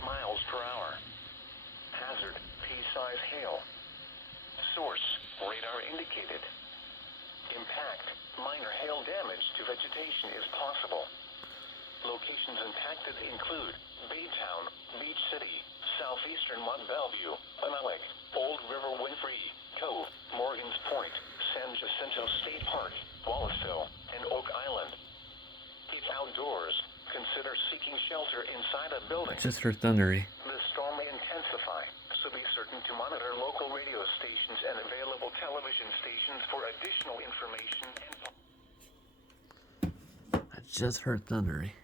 miles per hour. Hazard, pea-size hail. Source, radar indicated. Impact, minor hail damage to vegetation is possible. Locations impacted include Baytown, Beach City, southeastern Mont Bellevue, Anahuac, Old River Winfrey, Cove, Morgan's Point, San Jacinto State Park, Wallaceville, and Oak Island. If outdoors, consider seeking shelter inside a building. Just heard thundery. The storm may intensify, so be certain to monitor local radio stations and available television stations for additional information and... I just heard thundery.